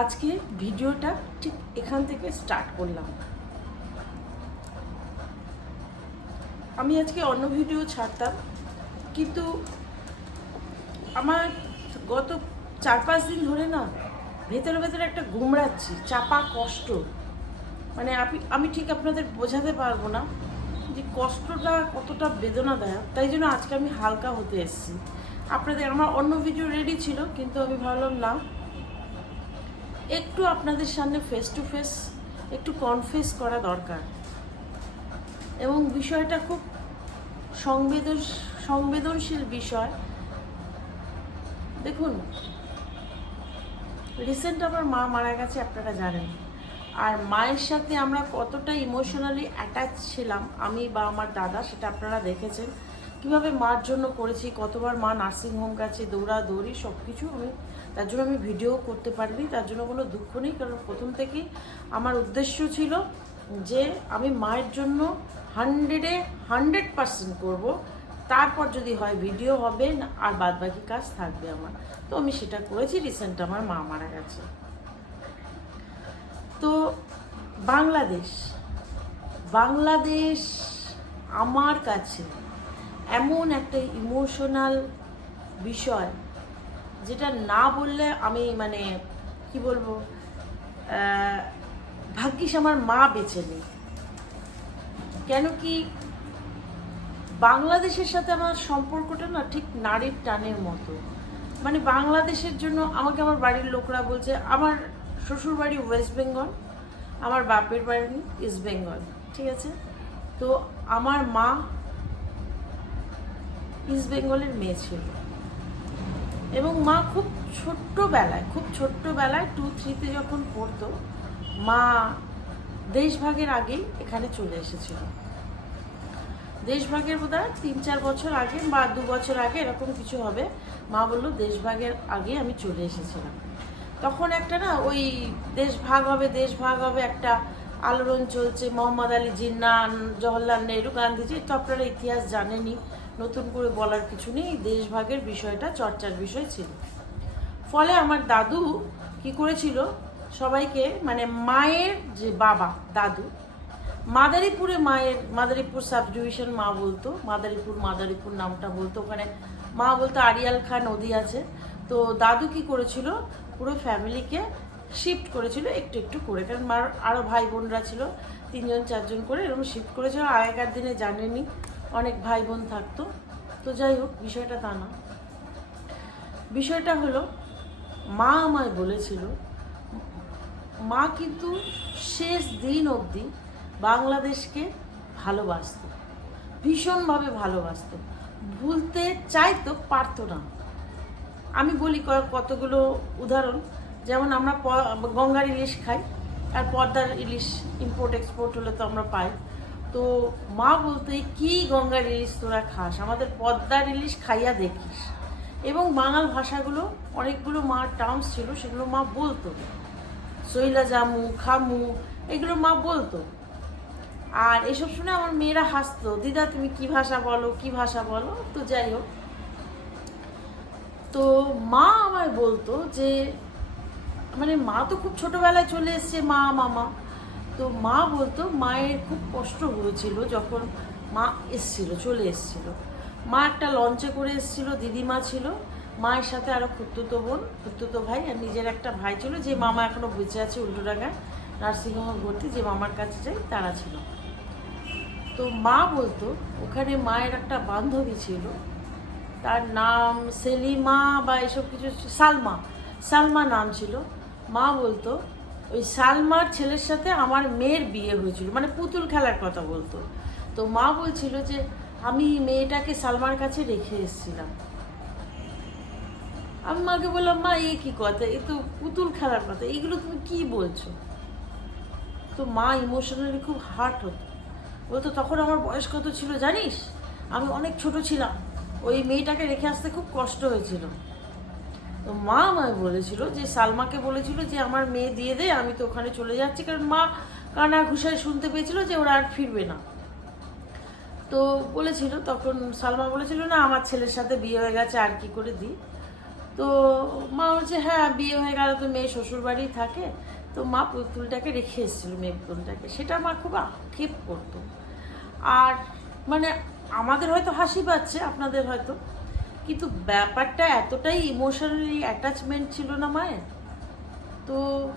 আজকে ভিডিওটা ঠিক এখান থেকে স্টার্ট করলাম। আমি আজকে অন্য ভিডিও ছাড়তাম, কিন্তু আমার গত চার পাঁচ দিন ধরে না ভেতরে ভেতরে একটা গুমড়াচ্ছি চাপা কষ্ট। মানে আমি আমি ঠিক আপনাদের বোঝাতে পারব না যে কষ্টটা কতটা বেদনাদায়ক, তাই জন্য আজকে আমি হালকা হতে এসেছি। আপনাদের, আমার অন্য ভিডিও রেডি ছিল, কিন্তু আমি ভাবলাম না। একটু আপনাদের সামনে ফেস টু ফেস একটু কনফেস করা দরকার। এবং বিষয়টা খুব সংবেদন, সংবেদনশীল বিষয়। দেখুন রিসেন্ট আমার মা মারা গেছে, আপনারা জানেন। আর মায়ের সাথে আমরা কতটা ইমোশনালি অ্যাটাচ ছিলাম, আমি বা আমার দাদা, সেটা আপনারা দেখেছেন। কীভাবে মার জন্য করেছি, কতবার মা নার্সিংহোম গেছে, দৌড়াদৌড়ি সব কিছু আমি তার জন্য আমি ভিডিও করতে পারিনি, তার জন্য কোনো দুঃখ নেই, কারণ প্রথম থেকেই আমার উদ্দেশ্য ছিল যে আমি মায়ের জন্য হান্ড্রেডে হান্ড্রেড পার্সেন্ট করব। তারপর যদি হয় ভিডিও হবে আর বাদ বাকি কাজ থাকবে আমার। তো আমি সেটা করেছি রিসেন্ট আমার মা মারা গেছে। তো বাংলাদেশ বাংলাদেশ আমার কাছে এমন একটা ইমোশনাল বিষয় যেটা না বললে আমি মানে কি বলব ভাগ্যিস আমার মা বেঁচে নেই। কেন কি বাংলাদেশের সাথে আমার সম্পর্কটা না ঠিক নারীর টানের মতো। মানে বাংলাদেশের জন্য আমাকে আমার বাড়ির লোকরা বলছে, আমার শ্বশুর বাড়ি ওয়েস্ট বেঙ্গল, আমার বাপের বাড়ি ইস্ট বেঙ্গল। ঠিক আছে? তো আমার মা ইস্ট বেঙ্গলের মেয়ে ছিল। এবং মা খুব ছোট্টবেলায় খুব ছোট্টবেলায় টু থ্রিতে যখন পড়তো, মা দেশভাগের আগেই এখানে চলে এসেছিল। দেশভাগের বোধ হয় তিন, চার বছর আগে বা দু বছর আগে এরকম কিছু হবে। মা বলল, দেশভাগের আগে আমি চলে এসেছিলাম। তখন একটা না ওই দেশ ভাগ হবে দেশ ভাগ হবে একটা আলোড়ন চলছে। মোহাম্মদ আলী জিন্না জওহরলাল নেহরু, গান্ধীজি, তো আপনারা ইতিহাস জানেনই। নতুন করে বলার কিছু নেই, দেশভাগের বিষয়টা, চর্চার বিষয় ছিল। ফলে আমার দাদু কি করেছিল? সবাইকে মানে মায়ের যে বাবা, দাদু, মাদারীপুরে মায়ের, মাদারীপুর সাব ডিভিশন মা বলতো, মাদারীপুর মাদারীপুর নামটা বলতো, ওখানে মা বলতো আরিয়াল খা নদী আছে। তো দাদু কি করেছিল? পুরো ফ্যামিলিকে শিফট করেছিল একটু একটু করে, কারণ মার আরও ভাই বোনরা ছিল, তিনজন চারজন করে এরকম শিফট করেছিল, আগেকার দিনে জানেনি অনেক ভাই বোন থাকতো। তো যাই হোক, বিষয়টা তা না। বিষয়টা হলো, মা আমায় বলেছিল, মা কিন্তু শেষ দিন অবধি বাংলাদেশকে ভালোবাসত, ভীষণভাবে ভালোবাসত। ভুলতে চাইতো, পারতো না। আমি বলি কতগুলো উদাহরণ। যেমন আমরা গঙ্গার ইলিশ খাই, আর পর্দার ইলিশ ইম্পোর্ট এক্সপোর্ট হলে তো আমরা পাই। তো মা বলতে কি গঙ্গার ইলিশ তোরা খাস? আমাদের পদ্মার ইলিশ খাইয়া দেখিস। এবং বাঙাল ভাষাগুলো, অনেকগুলো মা টার্মস ছিল, সেগুলো মা বলতো। শৈলা জামু, খামু, এগুলো মা বলতো। আর এসব শুনে আমার মেয়েরা হাসতো, দিদা, তুমি কি ভাষা বলো? কি ভাষা বলো? তো যাই হোক। তো মা আমায় বলতো যে মানে মা তো খুব ছোটবেলায় চলে এসছে মা, মামা। তো মা বলতো, মায়ের খুব কষ্ট হয়েছিল যখন মা এসছিল, চলে এসছিল। মা একটা লঞ্চে করে এসছিল, দিদিমা ছিল, মায়ের সাথে আরও খুত্তুতো বোন খুত্তুতো ভাই আর নিজের একটা ভাই ছিল, যে মামা এখনও বেঁচে আছে উল্টোডাঙ্গায়, নার্সিংহোমে ভর্তি, যে মামার কাছে যাই, তারা ছিল। তো মা বলতো, ওখানে মায়ের একটা বান্ধবী ছিল, তার নাম সেলিমা বা এসব কিছু সালমা সালমা নাম ছিল। মা বলতো ওই সালমার ছেলের সাথে আমার মেয়ের বিয়ে হয়েছিল মানে পুতুল খেলার কথা বলতো। তো মা বলছিল যে, আমি মেয়েটাকে সালমার কাছে রেখে এসেছিলাম। আমি মাকে বললাম, মা, এ কি কথা? এ তো পুতুল খেলার কথা। এগুলো তুমি কি বলছো? তো মা ইমোশনালি খুব হার্ট হতো। বলতো, তখন আমার বয়স কত ছিল জানিস? আমি অনেক ছোট ছিলাম। ওই মেয়েটাকে রেখে আসতে খুব কষ্ট হয়েছিল। তো মা আমায় বলেছিল যে, সালমাকে বলেছিল যে, আমার মেয়ে দিয়ে দে, আমি তো ওখানে চলে যাচ্ছি। কারণ মা কানা ঘুষায় শুনতে পেয়েছিল যে, ওরা আর ফিরবে না। তো বলেছিল, তখন সালমা বলেছিল, না, আমার ছেলের সাথে বিয়ে হয়ে গেছে, আর কি করে দিই? তো মা বলছে হ্যাঁ বিয়ে হয়ে গেল তো মেয়ে শ্বশুর বাড়ি থাকে। তো মা পুতুলটাকে রেখে এসেছিল, মেয়ে পুতুলটাকে। সেটা মা খুব আক্ষেপ করতো। আর মানে আমাদের হয়তো হাসি পাচ্ছে, আপনাদের হয়তো। কিন্তু ব্যাপারটা এতটাই ইমোশনালি অ্যাটাচমেন্ট ছিল না মায়ের। তো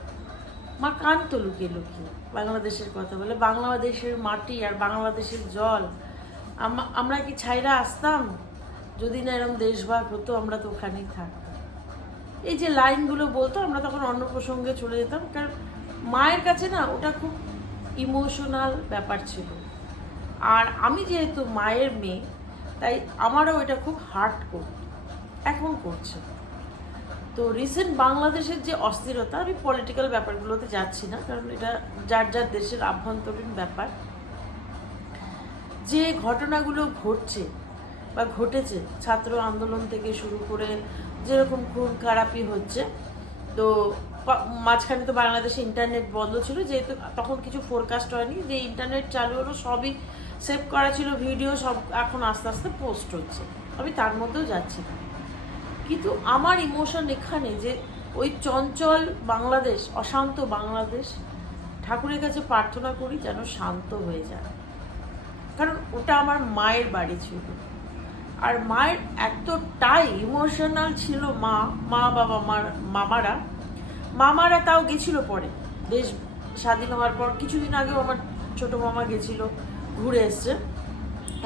মা কাঁদতো লুকিয়ে লুকিয়ে বাংলাদেশের কথা বলে, বাংলাদেশের মাটি আর বাংলাদেশের জল। আম- আমরা কি ছাইরা আসতাম? যদি না এরকম দেশভাগ হতো, আমরা তো ওখানেই থাকতাম। এই যে লাইনগুলো বলতো, আমরা তখন অন্য প্রসঙ্গে চলে যেতাম, কারণ মায়ের কাছে না ওটা খুব ইমোশনাল ব্যাপার ছিল। আর আমি যেহেতু মায়ের মেয়ে তাই আমারও এটা খুব হার্ট করত এখন করছে। তো রিসেন্ট বাংলাদেশের যে অস্থিরতা, আমি পলিটিক্যাল ব্যাপারগুলোতে যাচ্ছি না, কারণ এটা যার যার দেশের আভ্যন্তরীণ ব্যাপার। যে ঘটনাগুলো ঘটছে বা ঘটেছে, ছাত্র আন্দোলন থেকে শুরু করে যেরকম খুন খারাপি হচ্ছে, তো মাঝখানে তো বাংলাদেশে ইন্টারনেট বন্ধ ছিল, যেহেতু তখন কিছু ফোরকাস্ট হয়নি, যে ইন্টারনেট চালু হলো সবই সেভ করা ছিল ভিডিও, সব এখন আস্তে আস্তে পোস্ট হচ্ছে। আমি তার মধ্যেও যাচ্ছি না। কিন্তু আমার ইমোশন এখানে যে ওই চঞ্চল বাংলাদেশ, অশান্ত বাংলাদেশ, ঠাকুরের কাছে প্রার্থনা করি যেন শান্ত হয়ে যায়। কারণ ওটা আমার মায়ের বাড়ি ছিল। আর মায়ের এতটাই ইমোশনাল ছিল মা মা বাবা, মার, মামারা। মামারা তাও গেছিল পরে। দেশ স্বাধীন হওয়ার পর, কিছুদিন আগেও আমার ছোট মামা গেছিল। ঘুরে এসছে।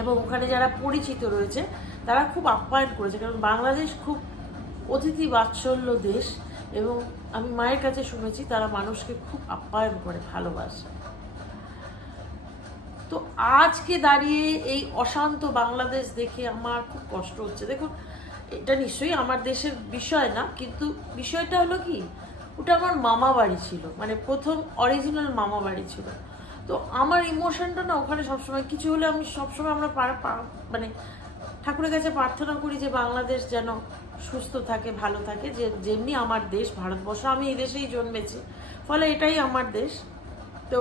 এবং ওখানে যারা পরিচিত রয়েছে, তারা খুব আপ্যায়ন করেছে। কারণ বাংলাদেশ খুব অতিথি বাৎসল্য দেশ এবং আমি মায়ের কাছে শুনেছি, তারা মানুষকে খুব আপ্যায়ন করে, ভালোবাসে। তো আজকে দাঁড়িয়ে এই অশান্ত বাংলাদেশ দেখে আমার খুব কষ্ট হচ্ছে। দেখুন, এটা নিশ্চয়ই আমার দেশের বিষয় না, কিন্তু বিষয়টা হলো কি, ওটা আমার মামা বাড়ি ছিল। মানে প্রথম অরিজিনাল মামা বাড়ি ছিল। তো আমার ইমোশনটা না ওখানে সবসময়, কিছু হলে আমি সবসময় আমরা মানে ঠাকুরের কাছে প্রার্থনা করি যে বাংলাদেশ যেন সুস্থ থাকে, ভালো থাকে, যে যেমনি আমার দেশ, ভারতবর্ষ, আমি এই দেশেই জন্মেছি। ফলে এটাই আমার দেশ। তো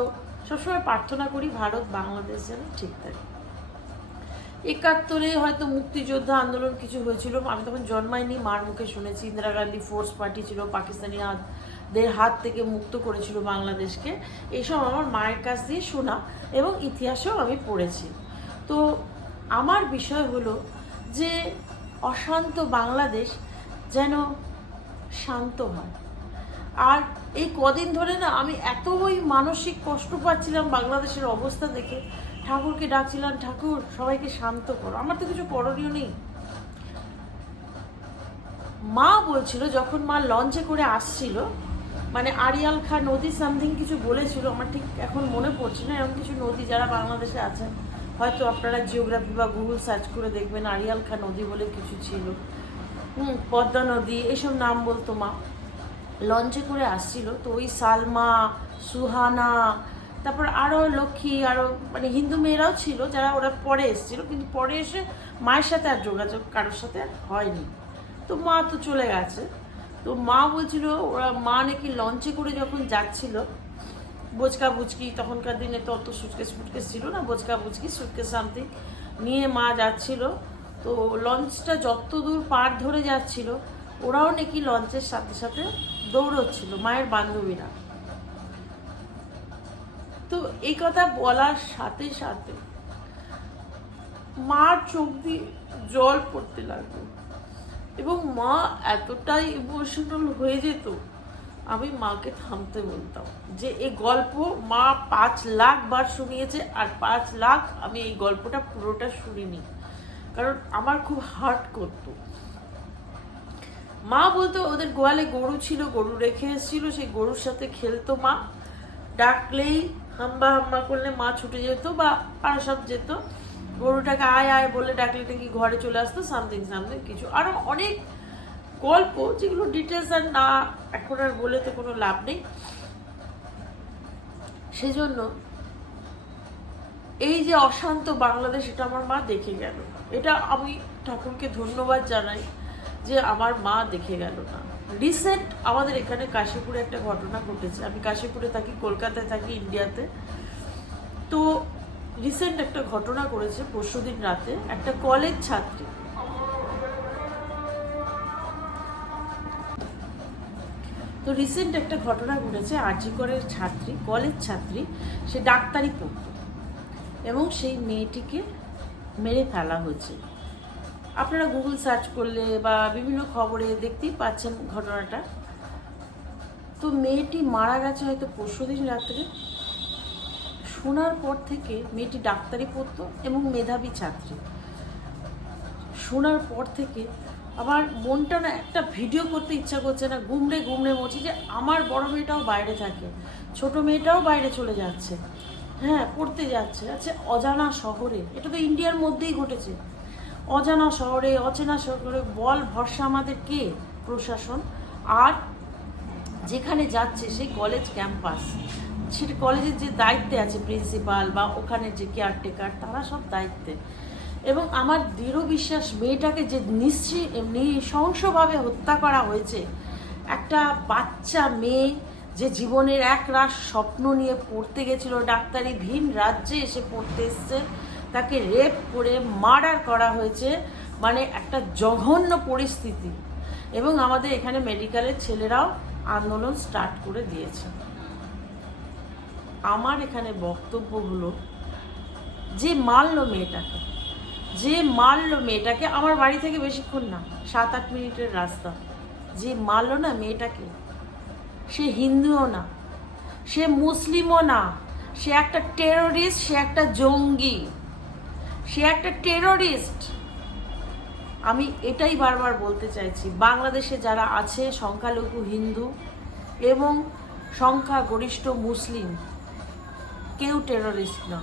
সবসময় প্রার্থনা করি ভারত, বাংলাদেশ যেন ঠিক থাকে। একাত্তরে হয়তো মুক্তিযোদ্ধা আন্দোলন কিছু হয়েছিল, আমি তখন জন্মাইনি, মার মুখে শুনেছি, ইন্দিরা গান্ধী ফোর্স পার্টি ছিল, পাকিস্তানি হাতদের হাত থেকে মুক্ত করেছিল বাংলাদেশকে। এইসব আমার মায়ের কাছ দিয়ে শোনা এবং ইতিহাসেও আমি পড়েছি। তো আমার বিষয় হলো যে অশান্ত বাংলাদেশ যেন শান্ত হয়। আর এই কদিন ধরে না আমি এত ওই মানসিক কষ্ট পাচ্ছিলাম বাংলাদেশের অবস্থা দেখে। ঠাকুরকে ডাকছিলাম, ঠাকুর, সবাইকে শান্ত করো। আমার তো কিছু করণীয় নেই। মা বলছিল, যখন মা লঞ্চে করে আসছিল মানে আরিয়াল খা, নদী সামথিং কিছু বলেছিল, আমার ঠিক এখন মনে পড়ছে না, এরকম কিছু নদী যারা বাংলাদেশে আছেন হয়তো আপনারা জিওগ্রাফি বা গুগল সার্চ করে দেখবেন, আরিয়াল খা নদী বলে কিছু ছিল। হুম, পদ্মা নদী, এসব নাম বলতো মা। লঞ্চে করে আসছিল, তো ওই সালমা, সুহানা, তারপর আরও লক্ষ্মী আরও মানে হিন্দু মেয়েরাও ছিল, যারা ওরা পরে এসেছিল, কিন্তু পরে এসে মায়ের সাথে আর যোগাযোগ, কারোর সাথে আর হয়নি। তো মা তো চলে গেছে। তো মা বলছিল, ওরা মা নাকি লঞ্চে করে যখন যাচ্ছিল, বোচকা বুচকি তখনকার দিনে তো অত সুটকেস ফুটকেস ছিল না, বোচকা বুচকি সুটকেস সামথিং নিয়ে মা যাচ্ছিল। তো লঞ্চটা যত দূর পার ধরে যাচ্ছিল, ওরাও নাকি লঞ্চের সাথে সাথে দৌড়চ্ছিল, মায়ের বান্ধবীরা। তো এই কথা বলার সাথে সাথে মার চোখ দিয়ে জল পড়তে লাগল। এবং মা এতটাই ইমোশনাল হয়ে যেত, আমি মাকে থামতে বলতাম যে এই গল্প মা পাঁচ লাখ বার শুনিয়েছে আর পাঁচ লাখ আমি এই গল্পটা পুরোটা শুনিনি। কারণ আমার খুব হার্ট করতো। মা বলতো, ওদের গোয়ালে গরু ছিল, গরু রেখে এসেছিল, সেই গরুর সাথে খেলতো মা। ডাকলেই হাম্বা হাম্বা করলে মা ছুটে যেত বা আর সব যেত। গরুটাকে আয় আয় বলে ডাকলে নাকি ঘরে চলে আসতো সামথিং সামথিং কিছু। আরও অনেক গল্প যেগুলো ডিটেলস আর না, এখন আর বলে তো কোনো লাভ নেই। সেজন্য এই যে অশান্ত বাংলাদেশ, এটা আমার মা দেখে গেল। এটা আমি ঠাকুরকে ধন্যবাদ জানাই যে আমার মা দেখে গেল না। রিসেন্ট আমাদের এখানে কাশীপুরে একটা ঘটনা ঘটেছে। আমি কাশীপুরে থাকি, কলকাতায় থাকি, ইন্ডিয়াতে। তো রিসেন্ট একটা ঘটনা করেছে পরশুদিন রাতে একটা কলেজ ছাত্রী। তো রিসেন্ট একটা ঘটনা ঘটেছে আরজিকরের ছাত্রী, কলেজ ছাত্রী, সে ডাক্তারি পড়তো এবং সেই মেয়েটিকে মেরে ফেলা হয়েছে। আপনারা গুগল সার্চ করলে বা বিভিন্ন খবরে দেখতেই পাচ্ছেন ঘটনাটা। তো মেয়েটি মারা গেছে হয়তো পরশু দিন রাত্রে। শোনার পর থেকে মেয়েটি ডাক্তারি পড়তো এবং মেধাবী ছাত্রী। শোনার পর থেকে আমার মনটা না একটা ভিডিও করতে ইচ্ছা করছে না, গুমড়ে গুমড়ে মরছি যে আমার বড় মেয়েটাও বাইরে থাকে, ছোট মেয়েটাও বাইরে চলে যাচ্ছে হ্যাঁ পড়তে যাচ্ছে। আচ্ছা অজানা শহরে, এটা তো ইন্ডিয়ার মধ্যেই ঘটেছে। অজানা শহরে, অচেনা শহরে বল ভরসা আমাদের কে? প্রশাসন। আর যেখানে যাচ্ছে সেই কলেজ ক্যাম্পাস সেটা কলেজের যে দায়িত্বে আছে প্রিন্সিপাল বা ওখানে যে কেয়ারটেকার, তারা সব দায়িত্বে। এবং আমার দৃঢ় বিশ্বাস, মেয়েটাকে যে নিশ্চি নৃশংসভাবে হত্যা করা হয়েছে, একটা বাচ্চা মেয়ে যে জীবনের এক রাস স্বপ্ন নিয়ে পড়তে গেছিল ডাক্তারি, ভিন রাজ্যে এসে পড়তে এসছে, তাকে রেপ করে মার্ডার করা হয়েছে মানে একটা জঘন্য পরিস্থিতি। এবং আমাদের এখানে মেডিকেলের ছেলেরাও আন্দোলন স্টার্ট করে দিয়েছে। আমার এখানে বক্তব্য হলো, যে মারলো মেয়েটাকে, যে মারলো মেয়েটাকে, আমার বাড়ি থেকে বেশিক্ষণ না সাত আট মিনিটের রাস্তা, যে মারলো না মেয়েটাকে, সে হিন্দুও না, সে মুসলিমও না, সে একটা টেরোরিস্ট সে একটা জঙ্গি, সে একটা টেরোরিস্ট আমি এটাই বারবার বলতে চাইছি, বাংলাদেশে যারা আছে সংখ্যালঘু হিন্দু এবং সংখ্যাগরিষ্ঠ মুসলিম কেউ টেরোরিস্ট না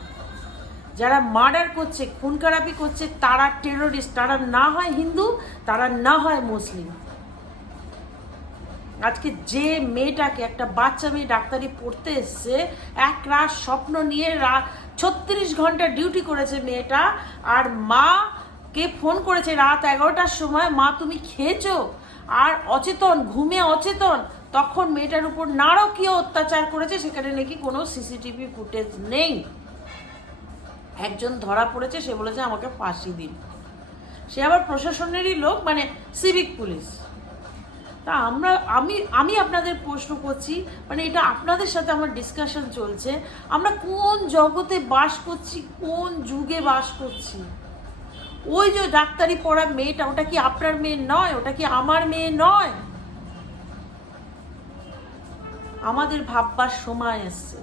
যারা মার্ডার করছে খুন খারাপি করছে, তারা টেরোরিস্ট তারা না হয় হিন্দু, তারা না হয় মুসলিম। আজকে যে মেয়েটাকে, একটা বাচ্চা মেয়ে ডাক্তারি পড়তে এসছে, এক রাত স্বপ্ন নিয়ে রাত ছত্রিশ ঘণ্টা ডিউটি করেছে মেয়েটা, আর মা কে ফোন করেছে রাত এগারোটার সময়, মা, তুমি খেয়েছো? আর অচেতন, ঘুমে অচেতন তখন মেয়েটার উপর নারকীয় অত্যাচার করেছে, সেখানে নাকি কোনো সিসিটিভি ফুটেজ নেই। একজন ধরা পড়েছে, সে বলেছে, আমাকে ফাঁসি দিন। সে আবার প্রশাসনেরই লোক মানে সিভিক পুলিশ। তা আমরা, আমি আমি আপনাদের প্রশ্ন করছি মানে এটা আপনাদের সাথে আমার ডিসকাশন চলছে, আমরা কোন জগতে বাস করছি, কোন যুগে বাস করছি? ওই যে ডাক্তারি পড়া মেয়েটা, ওটা কি আপনার মেয়ে নয়? ওটা কি আমার মেয়ে নয়? আমাদের ভাববার সময় এসছে।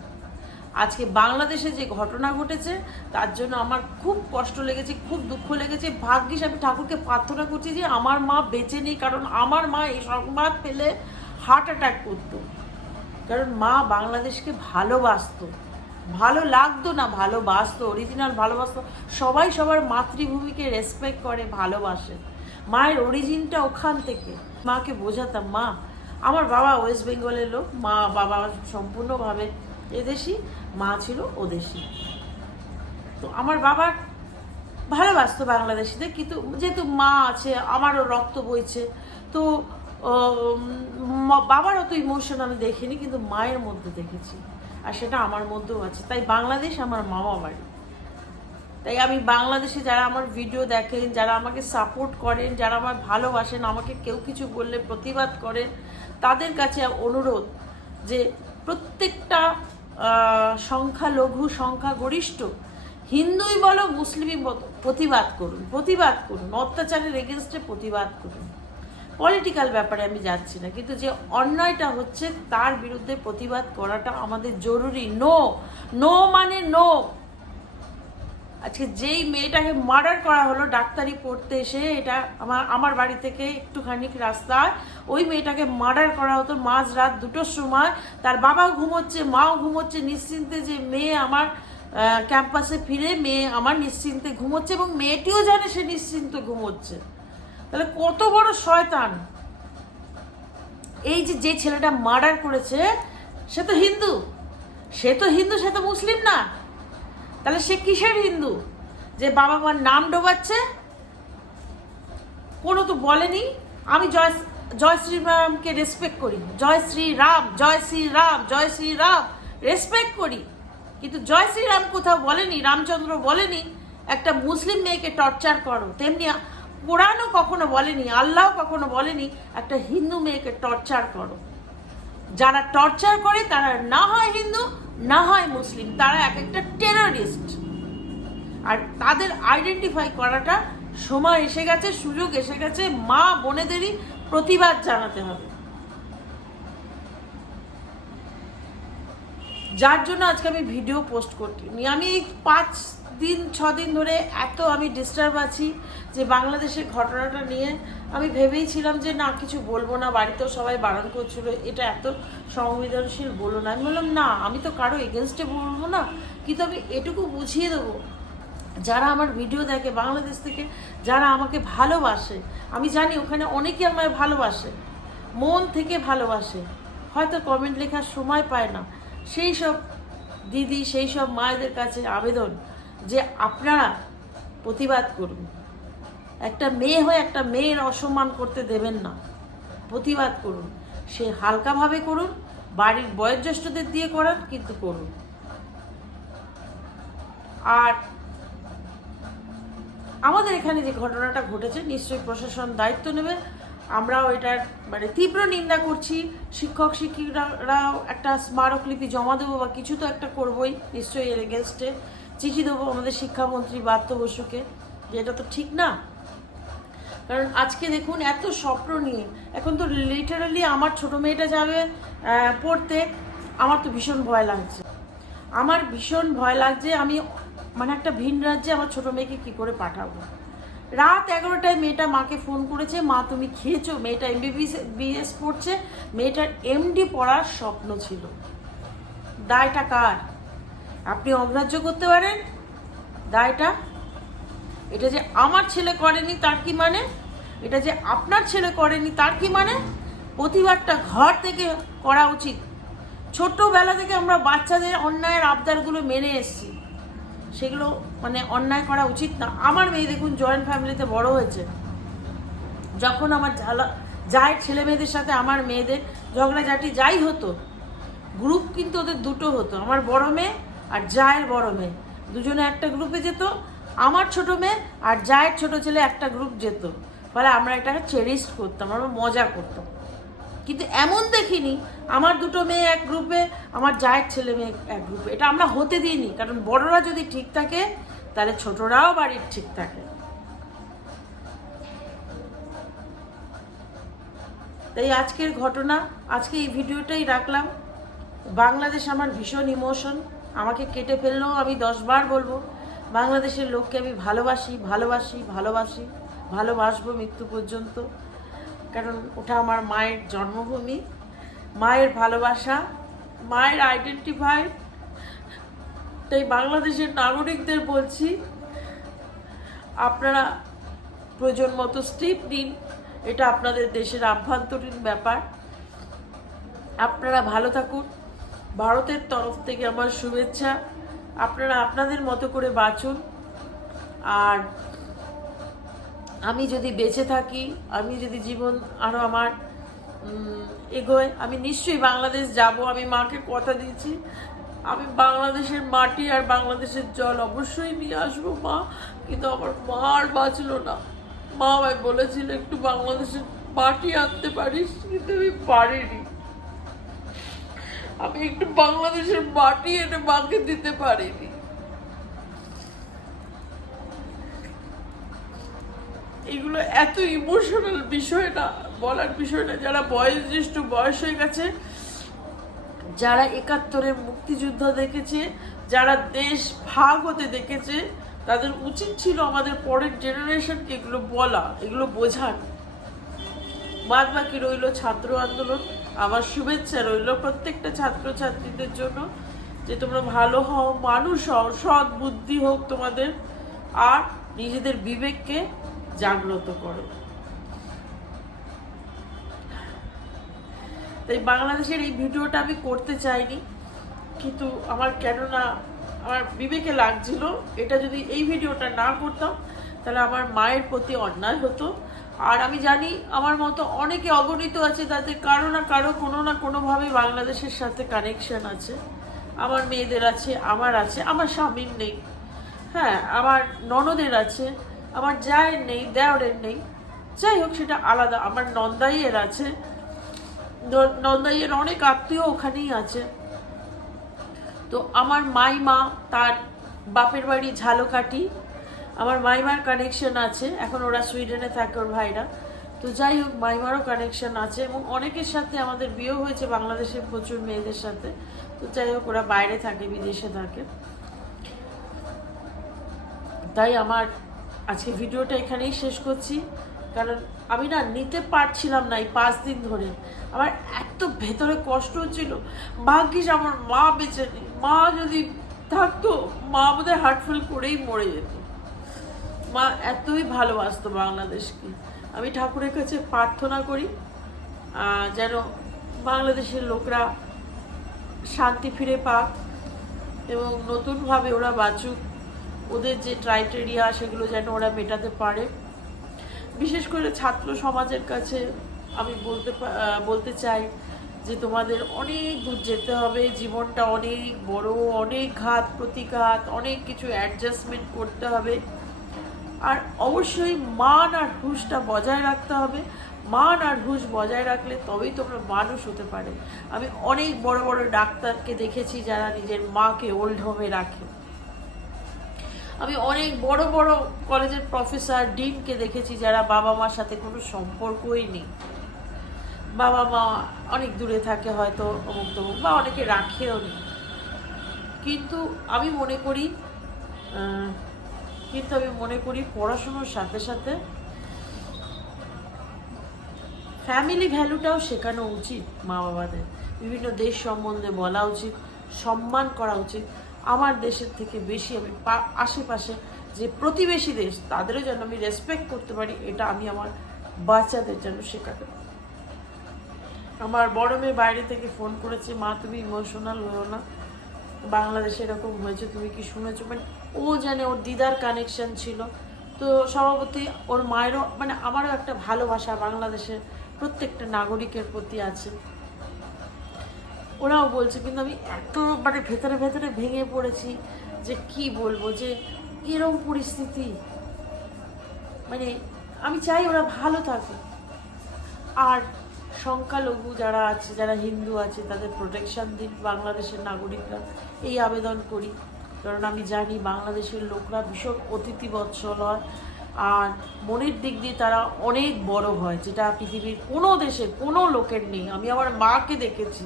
আজকে বাংলাদেশে যে ঘটনা ঘটেছে, তার জন্য আমার খুব কষ্ট লেগেছে, খুব দুঃখ লেগেছে। ভাগ্যিস আমি ঠাকুরকে প্রার্থনা করছি যে আমার মা বেঁচে নেই, কারণ আমার মা এই সংবাদ পেলে হার্ট অ্যাটাক করতো। কারণ মা বাংলাদেশকে ভালোবাসতো। ভালো লাগতো না, ভালোবাসতো অরিজিনাল ভালোবাসতো। সবাই সবার মাতৃভূমিকে রেসপেক্ট করে, ভালোবাসে। মায়ের অরিজিনটা ওখান থেকে। মাকে বোঝাতাম, মা আমার বাবা ওয়েস্ট বেঙ্গলের লোক, মা, বাবা সম্পূর্ণভাবে এদেশি, মা ছিল ওদেশি। তো আমার বাবার ভালোবাসতো বাংলাদেশিদের, কিন্তু যেহেতু মা আছে, আমারও রক্ত বইছে, তো বাবার অত ইমোশন আমি দেখিনি, কিন্তু মায়ের মধ্যে দেখেছি। আর সেটা আমার মধ্যেও আছে। তাই বাংলাদেশ আমার মামা বাড়ি। তাই আমি বাংলাদেশে যারা আমার ভিডিও দেখেন, যারা আমাকে সাপোর্ট করেন, যারা আমার ভালোবাসেন, আমাকে কেউ কিছু বললে, প্রতিবাদ করেন তাদের কাছে অনুরোধ যে প্রত্যেকটা সংখ্যালঘু, সংখ্যাগরিষ্ঠ হিন্দুই বলো, মুসলিমই প্রতিবাদ করুন প্রতিবাদ করুন, অত্যাচারের এগেনস্টে প্রতিবাদ করুন। পলিটিক্যাল ব্যাপারে আমি যাচ্ছি না, কিন্তু যে অন্যায়টা হচ্ছে তার বিরুদ্ধে প্রতিবাদ করাটা আমাদের জরুরি। নো নো মানে নো আজকে যেই মেয়েটাকে মার্ডার করা হলো, ডাক্তারি পড়তে এসে এটা আমার আমার বাড়ি থেকে একটুখানি রাস্তায়, ওই মেয়েটাকে মার্ডার করা হতো মাঝ রাত দুটোর সময়। তার বাবাও ঘুমোচ্ছে, মাও ঘুমোচ্ছে, নিশ্চিন্তে যে মেয়ে আমার ক্যাম্পাসে ফিরে, মেয়ে আমার নিশ্চিন্তে ঘুমোচ্ছে এবং মেয়েটিও জানে সে নিশ্চিন্তে ঘুমোচ্ছে। তাহলে কত বড় শয়তান। এই যে যে ছেলেটা মার্ডার করেছে, সে তো হিন্দু। সে তো হিন্দু, সে তো মুসলিম না। তাহলে সে কিসের হিন্দু? যে বাবা মার নাম ডোবাচ্ছে? কোনো তো বলেনি। আমি জয় জয় শ্রীরামকে রেসপেক্ট করি। জয় শ্রী রাম, জয় শ্রী রাম, জয় শ্রী রাম রেসপেক্ট করি। কিন্তু জয় শ্রীরাম কোথাও বলেনি, রামচন্দ্র বলেনি, একটা মুসলিম মেয়েকে টর্চার করো। তেমনি কোরআনও কখনো বলেনি আল্লাহ কখনো বলেনি, একটা হিন্দু মেয়েকে টর্চার করো। যারা টর্চার করে, তারা না হয় হিন্দু না হয় মুসলিম, তারা এক একটা টেররিস্ট আর তাদের আইডেন্টিফাই করাটা সময় এসে গেছে, সুযোগ এসে গেছে, মা বোনেদেরই প্রতিবাদ জানাতে হবে। যার জন্য আজকে আমি ভিডিও পোস্ট করছি। আমি এই পাঁচ দিন, ছ দিন ধরে এত আমি ডিস্টার্ব আছি যে বাংলাদেশের ঘটনাটা নিয়ে আমি ভেবেইছিলাম যে না, কিছু বলব না। বাড়িতেও সবাই বারণ করছিল। এটা এত সংবেদনশীল বলো না। আমি বললাম, না, আমি তো কারও এগেনস্টে বলব না। কিন্তু আমি এটুকু বুঝিয়ে দেবো। যারা আমার ভিডিও দেখে, বাংলাদেশ থেকে যারা আমাকে ভালোবাসে, আমি জানি ওখানে অনেকে আমায় ভালোবাসে, মন থেকে ভালোবাসে। হয়তো কমেন্ট লেখার সময় পায় না। সেই সব দিদি, সেই সব মায়েদের কাছে আবেদন। যে আপনারা প্রতিবাদ করুন। একটা মেয়ে হয়ে একটা মেয়ের অসম্মান করতে দেবেন না। প্রতিবাদ করুন। সে হালকাভাবে করুন, বাড়ির বয়োজ্যেষ্ঠদের দিয়ে করান, কিন্তু করুন। আর আমাদের এখানে যে ঘটনাটা ঘটেছে, নিশ্চয়ই প্রশাসন দায়িত্ব নেবে। আমরাও এটার মানে তীব্র নিন্দা করছি। শিক্ষক শিক্ষিকারাও একটা স্মারকলিপি জমা দেবো বা কিছু তো একটা করবোই, নিশ্চয়ই এর এগেনস্টে চিঠি দেবো আমাদের শিক্ষামন্ত্রী বার্ত বসুকে, যে এটা তো ঠিক না। কারণ আজকে দেখুন এত স্বপ্ন নিয়ে, এখন তো লিটারালি আমার ছোট মেয়েটা যাবে পড়তে, আমার তো ভীষণ ভয় লাগছে। আমার ভীষণ ভয় লাগছে, আমি মানে একটা ভিন রাজ্যে আমার ছোট মেয়েকে কী করে পাঠাবো? রাত এগারোটায় মেয়েটা মাকে ফোন করেছে, মা, তুমি খেয়েছো? মেয়েটা এমবিবিএস বিএস পড়ছে। মেয়েটার এমডি পড়ার স্বপ্ন ছিল। দায়টা কার? আপনি অগ্রাহ্য করতে পারেন। দায়টা এটা যে আমার ছেলে করেনি তার কি মানে? এটা যে আপনার ছেলে করেনি তার কি মানে? প্রতিবাদটা ঘর থেকে করা উচিত। ছোট্টবেলা থেকে আমরা বাচ্চাদের অন্যায়ের আবদারগুলো মেনে এসেছি। সেগুলো মানে অন্যায় করা উচিত না। আমার মেয়ে দেখুন জয়েন্ট ফ্যামিলিতে বড় হয়েছে। যখন আমার যায় ছেলে মেয়েদের সাথে আমার মেয়েদের ঝগড়াঝাটি যাই হতো গ্রুপ কিন্তু ওদের দুটো হতো। আমার বড় মেয়ে আর জায়ের বড় মেয়ে। দুজনে একটা গ্রুপে যেত, আমার ছোট মেয়ে আর জায়ের ছোট ছেলে একটা গ্রুপ যেত। ফলে আমরা এটাকে চেরিস্ট করতাম, আমরা মজা করতাম। কিন্তু এমন দেখিনি। আমার দুটো মেয়ে এক গ্রুপে আমার জায়ের ছেলে মেয়ে এক গ্রুপে এটা আমরা হতে দিইনি, কারণ বড়রা যদি ঠিক থাকে, তাহলে ছোটরাও বাড়ির ঠিক থাকে। তাই আজকের ঘটনা, আজকে এই ভিডিওটাই রাখলাম। বাংলাদেশ আমার ভীষণ ইমোশন আমাকে কেটে ফেললেও আমি দশবার বলব, বাংলাদেশের লোককে আমি ভালোবাসি ভালোবাসি ভালোবাসি, ভালোবাসবো মৃত্যু পর্যন্ত। কারণ ওটা আমার মায়ের জন্মভূমি, মায়ের ভালোবাসা, মায়ের আইডেন্টিফাই তাই বাংলাদেশের নাগরিকদের বলছি, আপনারা প্রয়োজন মতো স্টেপ নিন, এটা আপনাদের দেশের আভ্যন্তরীণ ব্যাপার। আপনারা ভালো থাকুন, ভারতের তরফ থেকে আমার শুভেচ্ছা, আপনারা আপনাদের মতো করে বাঁচুন, আর আমি যদি বেঁচে থাকি, আমি যদি জীবন আরও আমার এগোয়, আমি নিশ্চয়ই বাংলাদেশ যাব। আমি মাকে কথা দিয়েছি। আমি বাংলাদেশের মাটি আর বাংলাদেশের জল অবশ্যই নিয়ে আসব, মা। কিন্তু আমার মা আর বাঁচলো না। মা আমায় বলেছিল, একটু বাংলাদেশের মাটি আনতে পারিস? কিন্তু আমি পারিনি। আমি একটু বাংলাদেশের মাটি এনে মাকে দিতে পারিনি। এগুলো এত ইমোশনাল বিষয় না, বলার বিষয় না। যারা বয়স জ্যেষ্ঠ বয়স হয়ে গেছে, যারা একাত্তরে মুক্তিযুদ্ধ দেখেছে, যারা দেশ ভাগ হতে দেখেছে, তাদের উচিত ছিল আমাদের পরের জেনারেশনকে এগুলো বলা, এগুলো বোঝান বাদ বাকি রইল ছাত্র আন্দোলন। আমার শুভেচ্ছা রইল প্রত্যেকটা ছাত্রছাত্রীদের জন্য, যে তোমরা ভালো হও, মানুষ হও, সৎ বুদ্ধি হোক তোমাদের, আর নিজেদের বিবেককে জাগ্রত করো। তাই বাংলাদেশের এই ভিডিওটা আমি করতে চাইনি, কিন্তু আমার কেননা আমার বিবেকে লাগছিল, এটা যদি এই ভিডিওটা না করতাম, তাহলে আমার মায়ের প্রতি অন্যায় হতো। আর আমি জানি আমার মতো অনেকে অগণিত আছে তাদের কারও না কারও, কোনো না কোনোভাবে বাংলাদেশের সাথে কানেকশন আছে। আমার মেয়েদের আছে, আমার আছে, আমার স্বামীর নেই। হ্যাঁ আমার ননদের আছে আমার জায়ের নেই দেওরের নেই। যাই হোক, সেটা আলাদা। আমার নন্দাইয়ের আছে। নন্দাইয়ের অনেক আত্মীয় ওখানেই আছে। তো আমার মাইমা তার বাপের বাড়ি ঝালকাঠি। আমার মাইমার কানেকশন আছে। এখন ওরা সুইডেনে থাকে ওর ভাইরা। তো যাই হোক, মাইমারও কানেকশন আছে এবং অনেকের সাথে আমাদের বিয়েও হয়েছে বাংলাদেশের প্রচুর মেয়েদের সাথে। তো যাই হোক, ওরা বাইরে থাকে, বিদেশে থাকে। তাই আমার আজকে ভিডিওটা এখানেই শেষ করছি। কারণ আমি না নিতে পারছিলাম না এই পাঁচ দিন ধরে। আমার এত ভেতরে কষ্ট হচ্ছিল। ভাগ্যিস আমার মা বেঁচে নেই। মা যদি থাকতো, মা বোধহয় হার্টফুল করেই মরে যেত। মা এতই ভালোবাসতো বাংলাদেশকে। আমি ঠাকুরের কাছে প্রার্থনা করি যেন বাংলাদেশের লোকরা শান্তি ফিরে পাক এবং নতুনভাবে ওরা বাঁচুক। ওদের যে ক্রাইটেরিয়া সেগুলো যেন ওরা মেটাতে পারে। বিশেষ করে ছাত্র সমাজের কাছে আমি বলতে বলতে চাই যে তোমাদের অনেক দূর যেতে হবে, জীবনটা অনেক বড়, অনেক ঘাত, প্রতিঘাত, অনেক কিছু অ্যাডজাস্টমেন্ট করতে হবে। আর অবশ্যই মান আর হুঁশটা বজায় রাখতে হবে। মান আর হুঁশ বজায় রাখলে তবেই তোমরা মানুষ হতে পারে। আমি অনেক বড় বড় ডাক্তারকে দেখেছি যারা নিজের মাকে ওল্ড হোমে রাখে। আমি অনেক বড় বড় কলেজের প্রফেসর ডিনকে দেখেছি যারা বাবা মার সাথে কোনো সম্পর্কই নেই। বাবা মা অনেক দূরে থাকে হয়তো অমুক তমুক, বা অনেকে রাখেও নি কিন্তু আমি মনে করি কিন্তু আমি মনে করি পড়াশুনোর সাথে সাথে ফ্যামিলি ভ্যালুটাও শেখানো উচিত মা বাবাদের বিভিন্ন দেশ সম্বন্ধে বলা উচিত, সম্মান করা উচিত। আমার দেশের থেকে বেশি আমি আশেপাশে যে প্রতিবেশী দেশ, তাদেরও যেন আমি রেসপেক্ট করতে পারি, এটা আমি আমার বাচ্চাদের যেন শেখাতে আমার বড় মেয়ে বাইরে থেকে ফোন করেছে, মা, তুমি ইমোশনাল হয়েও না। বাংলাদেশে এরকম হয়েছে, তুমি কি শুনেছো? মানে ও জানে ওর দিদার কানেকশন ছিল। তো স্বভাবতই ওর মায়েরও মানে আমারও একটা ভালোবাসা বাংলাদেশের প্রত্যেকটা নাগরিকের প্রতি আছে। ওরাও বলছে, কিন্তু আমি এত মানে ভেতরে ভেতরে ভেঙে পড়েছি যে কি বলব, যে এরকম পরিস্থিতি। মানে আমি চাই ওরা ভালো থাকুক। আর সংখ্যালঘু যারা আছে, যারা হিন্দু আছে, তাদের প্রোটেকশন দিন বাংলাদেশের নাগরিকরা এই আবেদন করি। কারণ আমি জানি বাংলাদেশের লোকরা ভীষণ অতিথি বৎসল হয়। আর মনের দিক দিয়ে তারা অনেক বড় হয়, যেটা পৃথিবীর কোনো দেশের কোনো লোকের নেই। আমি আমার মাকে দেখেছি।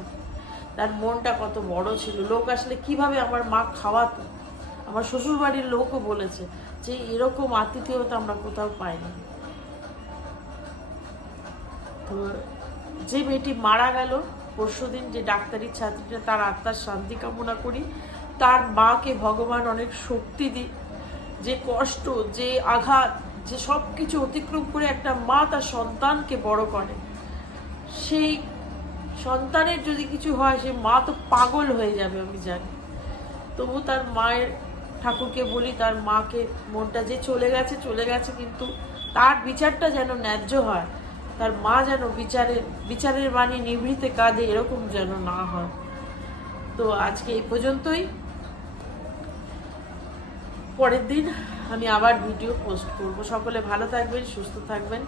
তার মনটা কত বড় ছিল। লোক আসলে কীভাবে আমার মা খাওয়াতো? আমার শ্বশুরবাড়ির লোকও বলেছে যে, এরকম আতিথেয়তা আমরা কোথাও পাইনি। তো যে মেয়েটি মারা গেল পরশুদিন যে ডাক্তারি ছাত্রীটা, তার আত্মার শান্তি কামনা করি। তার মাকে ভগবান অনেক শক্তি দিক। যে কষ্ট, যে আঘাত, যে সব কিছু অতিক্রম করে একটা মা তার সন্তানকে বড় করে। সেই সন্তানের যদি কিছু হয়, সে মা তো পাগল হয়ে যাবে, আমি জানি। তবু তার মায়ের ঠাকুরকে বলি, তার মাকে মনটা যে চলে গেছে চলে গেছে, কিন্তু তার বিচারটা যেন ন্যায্য হয়, তার মা যেন বিচারের বিচারের বাণী নিভৃতে কাঁদে, এরকম যেন না হয়। তো আজকে এই পর্যন্তই। পরের দিন আমি আবার ভিডিও পোস্ট করব। সকলে ভালো থাকবেন, সুস্থ থাকবেন।